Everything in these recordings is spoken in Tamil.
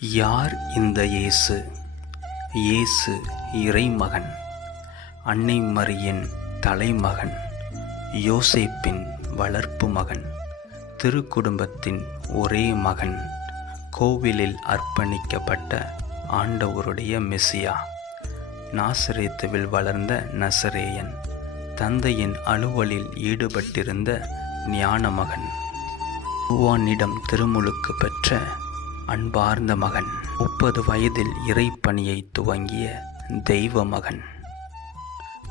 யார் இந்த இயேசு? இயேசு இறைமகன் அன்னை மரியின் தலைமகன் யோசேப்பின் வளர்ப்பு மகன் திருக்குடும்பத்தின் ஒரே மகன் கோவிலில் அர்ப்பணிக்கப்பட்ட ஆண்டவருடைய மெசியா நாசரேத்துவில் வளர்ந்த நசரேயன் தந்தையின் அலுவலில் ஈடுபட்டிருந்த ஞான மகன் யுவானிடம் திருமுழுக்கு பெற்ற அன்பார்ந்த மகன். முப்பது வயதில் இறைப்பணியை துவங்கிய தெய்வ மகன்.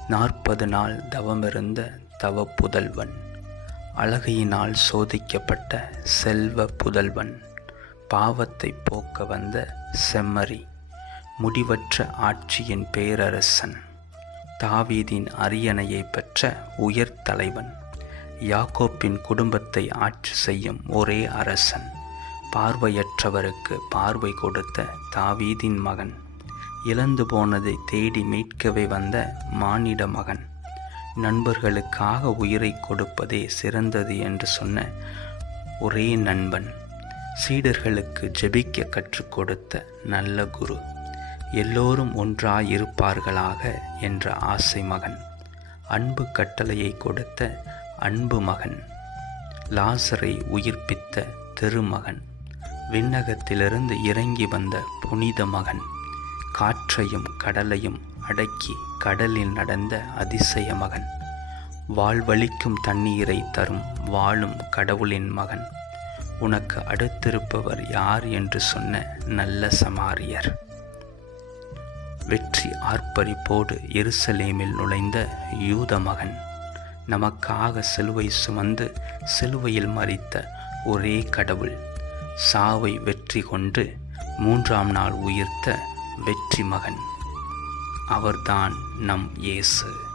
நாற்பது நாள் தவமிருந்த தவ புதல்வன். அழகையினால் சோதிக்கப்பட்ட செல்வ புதல்வன். பாவத்தை போக்க வந்த செம்மறி. முடிவற்ற ஆட்சியின் பேரரசன். தாவீதின் அரியணையை பெற்ற உயர் தலைவன் யாக்கோப்பின் குடும்பத்தை ஆட்சி செய்யும் ஒரே அரசன். பார்வையற்றவருக்கு பார்வை கொடுத்த தாவீதின் மகன். இழந்து போனதை தேடி மீட்கவே வந்த மானிட மகன். நண்பர்களுக்காக உயிரை கொடுப்பதே சிறந்தது என்று சொன்ன ஒரே நண்பன். சீடர்களுக்கு ஜெபிக்க கற்றுக் கொடுத்த நல்ல குரு. எல்லோரும் ஒன்றாயிருப்பார்களாக என்ற ஆசை மகன். அன்பு கட்டளையை கொடுத்த அன்பு மகன். லாசரை உயிர்ப்பித்த திருமகன் விண்ணகத்திலிருந்து இறங்கி வந்த புனித மகன் காற்றையும் கடலையும் அடக்கி கடலில் நடந்த அதிசய மகன் வாழ்வழிக்கும் தண்ணீரை தரும் வாழும் கடவுளின் மகன். உனக்கு அடுத்திருப்பவர் யார் என்று சொன்ன நல்ல சமாரியர். வெற்றி ஆர்ப்பரிப்போடு எருசலேமில் நுழைந்த யூத மகன் நமக்காக சிலுவை சுமந்து சிலுவையில் மறித்த ஒரே கடவுள். சாவை வெற்றி கொண்டு மூன்றாம் நாள் உயிர்த்த வெற்றி மகன். அவர்தான் நம் இயேசு.